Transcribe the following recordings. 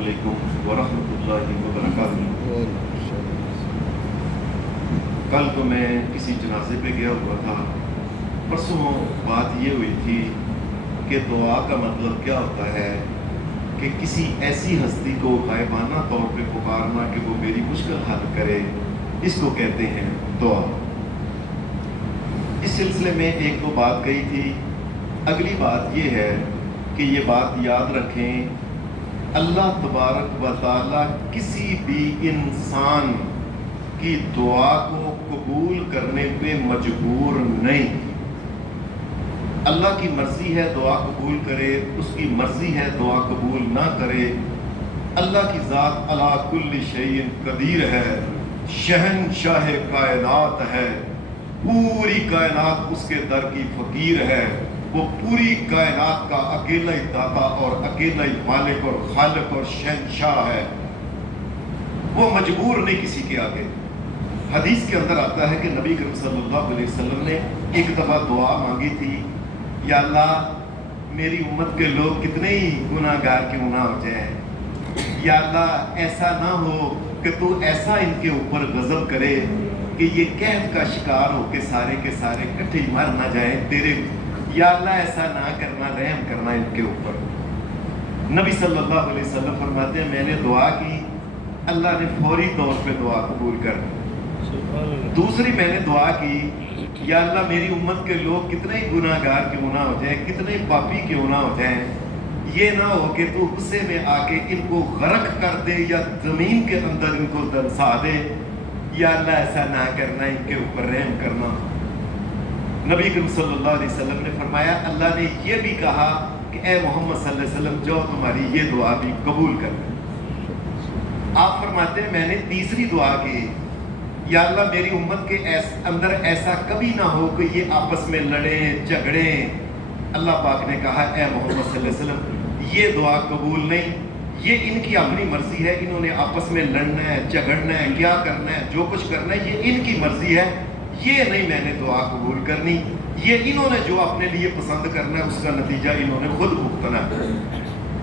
علیکم ورحمۃ اللہ وبرکاتہ۔ کل تو میں کسی جنازے پہ گیا ہوا تھا، پرسوں بات یہ ہوئی تھی کہ دعا کا مطلب کیا ہوتا ہے کہ کسی ایسی ہستی کو غائبانہ طور پہ پکارنا کہ وہ میری مشکل حل کرے، اس کو کہتے ہیں دعا۔ اس سلسلے میں ایک دو بات کہی تھی۔ اگلی بات یہ ہے کہ یہ بات یاد رکھیں، اللہ تبارک و تعالیٰ کسی بھی انسان کی دعا کو قبول کرنے پہ مجبور نہیں۔ اللہ کی مرضی ہے دعا قبول کرے، اس کی مرضی ہے دعا قبول نہ کرے۔ اللہ کی ذات علی کل شیء قدیر ہے، شہنشاہ کائنات ہے، پوری کائنات اس کے در کی فقیر ہے۔ وہ پوری کائنات کا اکیلا ہی داتا اور اکیلا ہی مالک اور خالق اور شہنشاہ ہے، وہ مجبور نہیں کسی کے آگے۔ حدیث کے اندر آتا ہے کہ نبی کریم صلی اللہ علیہ وسلم نے ایک دفعہ دعا مانگی تھی، یا اللہ میری امت کے لوگ کتنے ہی گناہ گار کیوں نہ ہو جائیں، یا اللہ ایسا نہ ہو کہ تو ایسا ان کے اوپر غضب کرے کہ یہ قحط کا شکار ہو کے سارے کٹھے مر نہ جائیں تیرے، یا اللہ ایسا نہ کرنا، رحم کرنا ان کے اوپر۔ نبی صلی اللہ علیہ وسلم فرماتے ہیں میں نے دعا کی، اللہ نے فوری طور پہ دعا قبول کر دی۔ دوسری میں نے دعا کی، یا اللہ میری امت کے لوگ کتنے ہی گناہ گار کیوں نہ ہو جائیں، کتنے ہی پاپی کیوں نہ ہو جائیں، یہ نہ ہو کہ تو غصے میں آ کے ان کو غرق کر دے یا زمین کے اندر ان کو دنسا دے، یا اللہ ایسا نہ کرنا، ان کے اوپر رحم کرنا۔ نبی کریم صلی اللہ علیہ وسلم نے فرمایا اللہ نے یہ بھی کہا کہ اے محمد صلی اللہ علیہ وسلم جو تمہاری یہ دعا بھی قبول کر لیں۔ آپ فرماتے ہیں میں نے تیسری دعا کی، یا اللہ میری امت کے اندر ایسا کبھی نہ ہو کہ یہ آپس میں لڑیں جھگڑیں۔ اللہ پاک نے کہا اے محمد صلی اللہ علیہ وسلم یہ دعا قبول نہیں، یہ ان کی اپنی مرضی ہے، انہوں نے آپس میں لڑنا ہے، جھگڑنا ہے، کیا کرنا ہے، جو کچھ کرنا ہے یہ ان کی مرضی ہے، یہ نہیں میں نے دعا قبول کرنی، یہ انہوں نے جو اپنے لیے پسند کرنا ہے اس کا نتیجہ انہوں نے خود بھگتنا ہے۔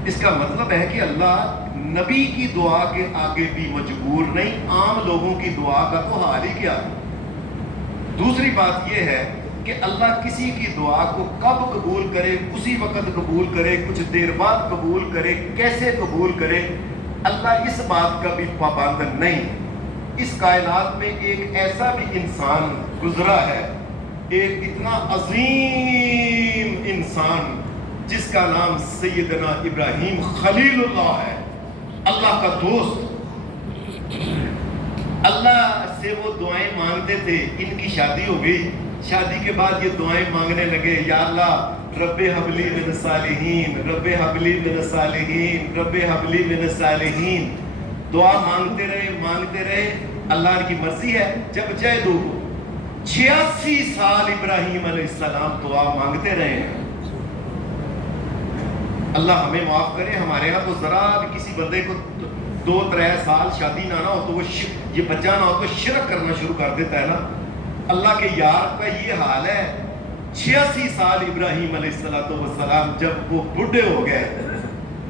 اس کا مطلب ہے کہ اللہ نبی کی دعا کے آگے بھی مجبور نہیں، عام لوگوں کی دعا کا تو حال ہی کیا ہے۔ دوسری بات یہ ہے کہ اللہ کسی کی دعا کو کب قبول کرے، اسی وقت قبول کرے، کچھ دیر بعد قبول کرے، کیسے قبول کرے، اللہ اس بات کا بھی پابند نہیں۔ اس کائنات میں ایک ایسا بھی انسان گزرا ہے، ایک اتنا عظیم انسان جس کا نام سیدنا ابراہیم خلیل اللہ ہے، اللہ کا دوست۔ اللہ سے وہ دعائیں مانگتے تھے، ان کی شادی ہو گئی، شادی کے بعد یہ دعائیں مانگنے لگے، یا اللہ رب حب لی من الصالحین، رب حب لی من الصالحین، رب حب لی من الصالحین۔ دعا مانگتے رہے، اللہ کی مرضی ہے جب چاہے دو۔ 86 سال ابراہیم علیہ السلام دعا مانگتے رہے ہیں۔ اللہ ہمیں معاف کرے، ہمارے ہاں تو ذرا بھی کسی بندے کو 2-3 سال شادی نہ ہو تو وہ یہ بچہ نہ ہو تو شرک کرنا شروع کر دیتا ہے نا۔ اللہ کے یار کا یہ حال ہے۔ 86 سال ابراہیم علیہ السلام جب وہ بڈھے ہو گئے،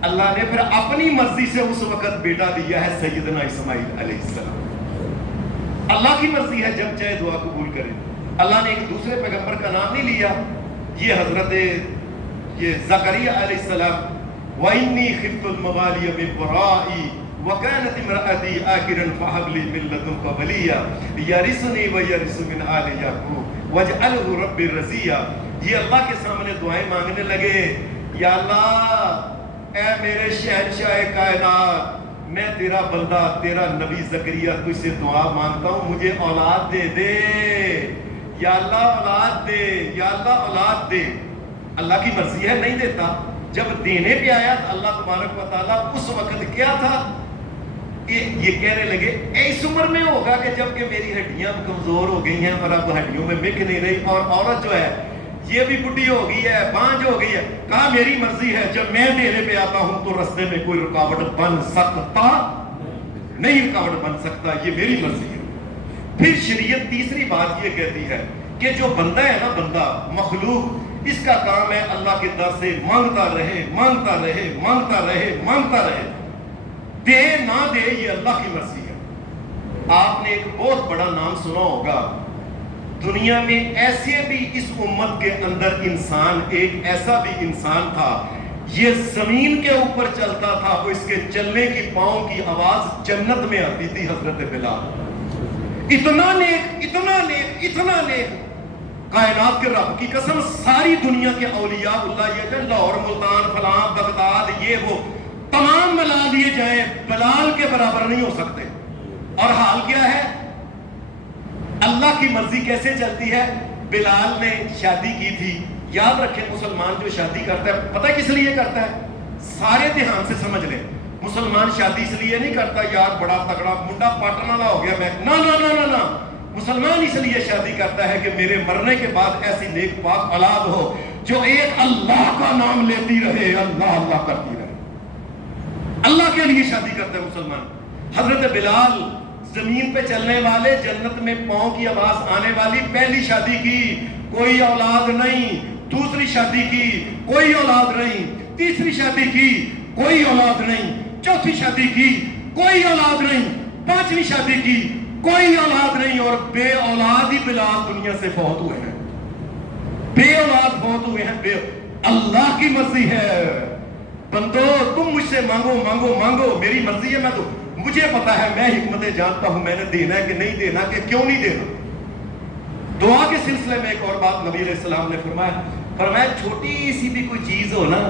اللہ نے پھر اپنی مرضی سے اس وقت بیٹا دیا ہے سیدنا اسماعیل علیہ السلام۔ اللہ کی مرضی ہے جب چاہے دعا قبول کرے۔ اللہ نے ایک دوسرے پیغمبر کا نام نہیں لیا، یہ حضرت زکریا علیہ السلام، وَإِنِّي خِفْتُ الْمَوَالِيَ مِنْ وَرَائِي وَكَانَتِ امْرَأَتِي عَاقِرًا فَهَبْ لِي مِن لَّدُنكَ وَلِيًّا يَرِثُنِي وَيَرِثُ مِنْ آلِ يَعْقُوبَ وَاجْعَلْهُ رَبِّ رَضِيًّا۔ یہ اللہ کے سامنے دعائیں مانگنے لگے، یا اللہ اے میرے شہنشاہ کائنات، میں تیرا بندہ تیرا نبی زکریا تجھ سے دعا مانگتا ہوں، مجھے اولاد دے دے، یا اللہ اولاد دے، یا اللہ اولاد دے۔ اللہ کی مرضی ہے نہیں دیتا، جب دینے پہ آیا تو اللہ تبارک و تعالیٰ اس وقت کیا تھا، یہ کہنے لگے اس عمر میں ہوگا کہ جب کہ میری ہڈیاں کمزور ہو گئی ہیں اور اب ہڈیوں میں مک نہیں رہی، اور عورت جو ہے یہ بھی بڈھی ہو گئی ہے، بانجھ ہو گئی ہے۔ کہا میری مرضی ہے جب میں دینے پہ آتا ہوں تو رستے میں کوئی رکاوٹ بن سکتا نہیں، رکاوٹ بن سکتا، یہ میری مرضی ہے۔ پھر شریعت تیسری بات یہ کہتی ہے کہ جو بندہ ہے نا، بندہ مخلوق، اس کا کام ہے اللہ کے در سے مانگتا رہے، مانگتا رہے، مانگتا رہے، مانگتا رہے۔ دے نہ دے یہ اللہ کی مرضی ہے۔ آپ نے ایک بہت بڑا نام سنا ہوگا، دنیا میں ایسے بھی اس امت کے اندر انسان، ایک ایسا بھی انسان تھا، یہ زمین کے اوپر چلتا تھا، وہ اس کے چلنے کی پاؤں کی آواز جنت میں آتی تھی، حضرت بلال۔ اتنا نیک، اتنا نیک، اتنا نیک، کائنات کے رب کی قسم ساری دنیا کے اولیاء اللہ، یہ کہ لاہور، ملتان، فلاں، بغداد، یہ وہ تمام ملا دیے جائیں، بلال کے برابر نہیں ہو سکتے۔ اور حال کیا ہے؟ اللہ کی مرضی کیسے چلتی ہے؟ بلال نے شادی کی تھی۔ یاد رکھیں، مسلمان جو شادی کرتا ہے پتہ کس لیے کرتا ہے؟ سارے دھیان سے سمجھ لیں، مسلمان شادی اس لیے نہیں کرتا یار بڑا تگڑا منڈا پاٹن والا ہو گیا میں، نہ، مسلمان اس لیے شادی کرتا ہے کہ میرے مرنے کے بعد ایسی نیک پاک اولاد ہو جو ایک اللہ کا نام لیتی رہے، اللہ اللہ کرتی رہے۔ اللہ کے لیے شادی کرتا ہے مسلمان۔ حضرت بلال زمین پہ چلنے والے، جنت میں پاؤں کی آواز آنے والی، پہلی شادی کی، کوئی اولاد نہیں، دوسری شادی کی، کوئی اولاد نہیں، تیسری شادی کی، کوئی اولاد نہیں، چوتھی شادی کی، کوئی اولاد نہیں، پانچویں شادی کی، کوئی اولاد نہیں، اور بے اولاد ہی بلال دنیا سے فوت ہوئے ہیں، بے اولاد فوت ہوئے ہیں۔ اللہ کی مرضی ہے، بندو تم مجھ سے مانگو مانگو مانگو، میری مرضی ہے، میں تو مجھے پتا ہے، میں حکمتیں جانتا ہوں، میں نے دینا ہے کہ نہیں دینا، کہ کیوں نہیں دینا۔ دعا کے سلسلے میں ایک اور بات نبی علیہ السلام نے فرمایا چھوٹی سی بھی کوئی چیز ہو نا،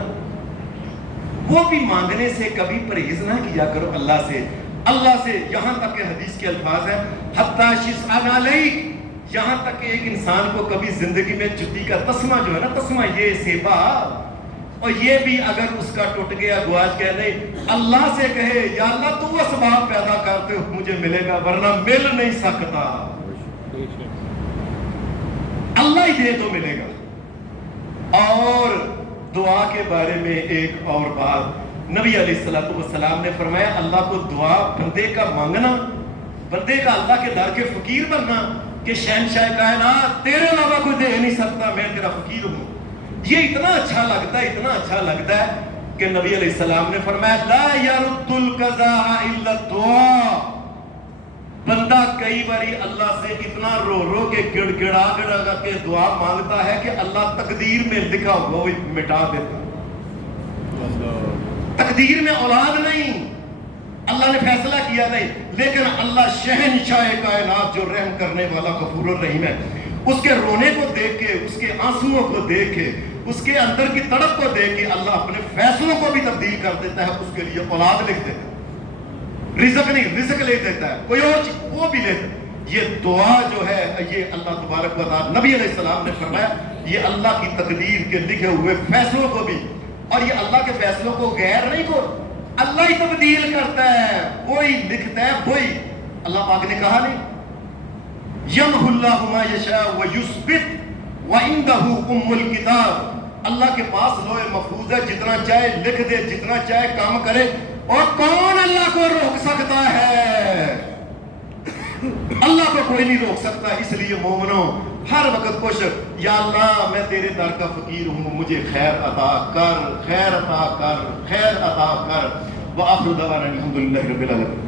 وہ بھی مانگنے سے کبھی پرہیز نہ کیا کرو اللہ سے، یہاں تک کہ حدیث کے الفاظ ہیں حتی شسعن علیک، یہاں تک کہ ایک انسان کو کبھی زندگی میں جتی کا تسمہ جو ہے نا، تسمہ یہ سیبا، اور یہ بھی اگر اس کا ٹوٹ گیا، گواچ گیا، نہیں، اللہ سے کہے یا اللہ تو اسباب پیدا کرتے ہو مجھے ملے گا، ورنہ مل نہیں سکتا، اللہ ہی دے تو ملے گا۔ اور دعا کے بارے میں ایک اور بات نبی علیہ السلام نے فرمایا، اللہ کو دعا بندے کا مانگنا، بندے کا اللہ کے در کے فقیر بننا، کہ شہنشاہ کائنات تیرے علاوہ کوئی دے نہیں سکتا، میں تیرا فقیر ہوں، یہ اتنا اچھا لگتا ہے، اتنا اچھا لگتا ہے کہ نبی علیہ السلام نے فرمایا لا يرد القضاء الا الدعاء، بندہ کئی باری اللہ سے اتنا رو رو کے گڑ گڑا کے دعا مانگتا ہے کہ اللہ تقدیر میں لکھا ہوا وہ مٹا دیتا۔ تقدیر میں اولاد نہیں، اللہ نے فیصلہ کیا نہیں، لیکن اللہ شہنشاہ کائنات جو رحم کرنے والا غفور الرحیم ہے، اس کے رونے کو دیکھ کے، اس کے آنسوؤں کو دیکھ کے، اس کے اندر کی تڑپ کو دیکھ کے اللہ اپنے فیصلوں کو بھی تبدیل کر دیتا ہے، اس کے لیے اولاد لکھ دیتا ہے، رزق نہیں، رزق لے دیتا ہے، کوئی اور چیز وہ بھی لیتا ہے۔ یہ دعا جو ہے یہ اللہ تبارک و تعالی، نبی علیہ السلام نے فرمایا یہ اللہ کی تقدیر کے لکھے ہوئے فیصلوں کو بھی، اور یہ اللہ کے فیصلوں کو غیر نہیں کو اللہ ہی تبدیل کرتا ہے، وہی لکھتا ہے، وہی اللہ پاک نے کہا نہیں یمحو اللہ ما یشاء ویثبت وعنده ام الکتاب، اللہ کے پاس لوح محفوظ ہے، جتنا چاہے لکھ دے، جتنا چاہے کام کرے، اور کون اللہ کو روک سکتا ہے؟ اللہ کو کوئی نہیں روک سکتا۔ اس لیے مومنوں ہر وقت کوشش، یا اللہ میں تیرے در کا فقیر ہوں، مجھے خیر عطا کر، خیر عطا کر، خیر عطا کر۔ وآخر دعوانا الحمدللہ رب العالمین۔